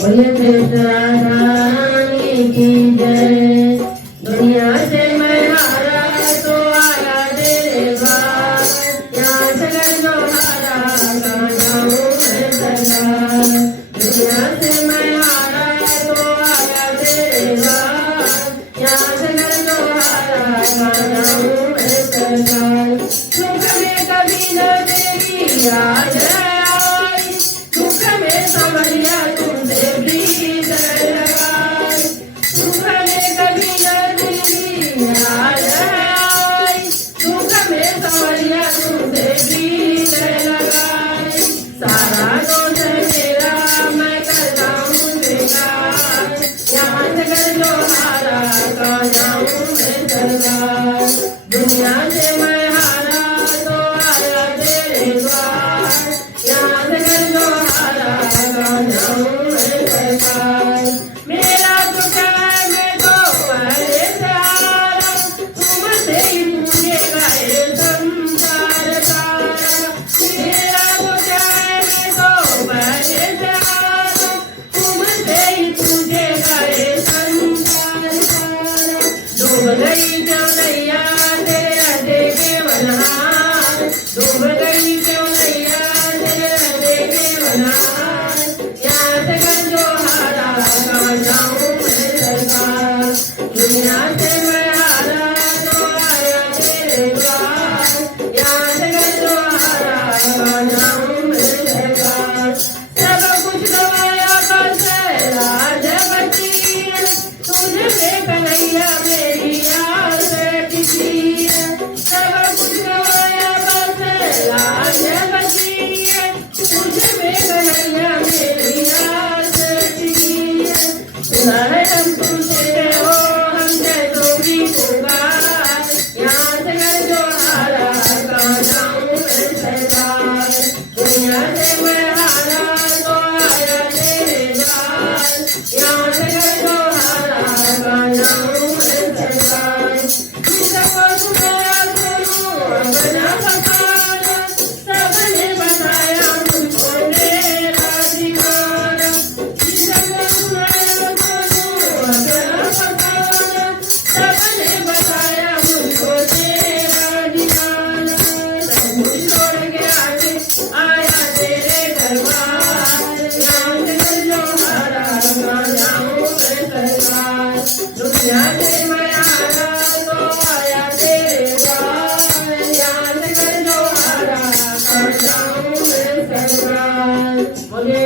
बोले रानी की जय। दुनिया से मैं हारा तो आया तेरे बार, यहाँ से कर जो हारा कहाँ जाऊँ मैं सरकार। दुनिया से मैं हारा तो आया तेरे बार, यहाँ से कर जो हारा कहाँ जाऊँ मैं सरकार। सुख में कभी न तेरी याद आई, दुख में समझिया तुमसे प्रीत लगाई। सुख में कभी न तेरी याद आई, दुख में समझिया तुमसे प्रीत लगाई। सारा दोष मेरा मैं करता हूँ बेकार, यहाँ से कर जो हारा कहाँ जाऊँ मैं सरकार। दुनिया से मैं हारा तो आया तेरे द्वार, यहाँ से कर जो हारा कहाँ जाऊँ मैं सरकार। मेरा दुख है मैं तो पहले से हारा, तुमसे ही पूछेगा ये संसार सारा। मेरा दुख है मैं तो पहले से हारा, तुमसे ही पूछेगा ये संसार सारा। डूब गई क्यों नैया तेरे हृदय के बलहार, डूब गई क्यों नैया तेरे हृदय के बलहार। यहाँ से कर जो हारा कहाँ जाऊँ मैं सरकार। दुनिया से मैं हारा तो आया तेरे द्वार, यहाँ से कर जो हारा कहाँ जाऊँ मैं सरकार। सब कुछ गवाया पर राज बची है, तुझे में कन्हैया मेरी आस टिकी है। सब कुछ गवाया पर राज बची है, तुझे में कन्हैया मेरी आस टिकी है। सुना है हम तुझसे हो हम जैसों की पुकार, यहाँ से कर जो हारा कहाँ जाऊँ मैं सरकार। दुनिया से मैं हारा तो आया तेरे द्वार, यहाँ से कर जो हारा कहाँ जाऊँ मैं सरकार। सबको सुनाया सुनो अपना पकाना, सबने बताया मुझको मेरा ठिकाना। सबको सुनाया सुनो अपना पकाना, सबने बताया मुझको तेरा ठिकाना। सब कुछ छोड़ के आके आया तेरे दरबार, यहाँ से कर जो हारा कहाँ जाऊँ मैं सरकार। दुनिया से मैं हारा तो आया तेरे द्वार, यहाँ से कर जो हारा कहाँ जाऊँ मैं सरकार। मुझे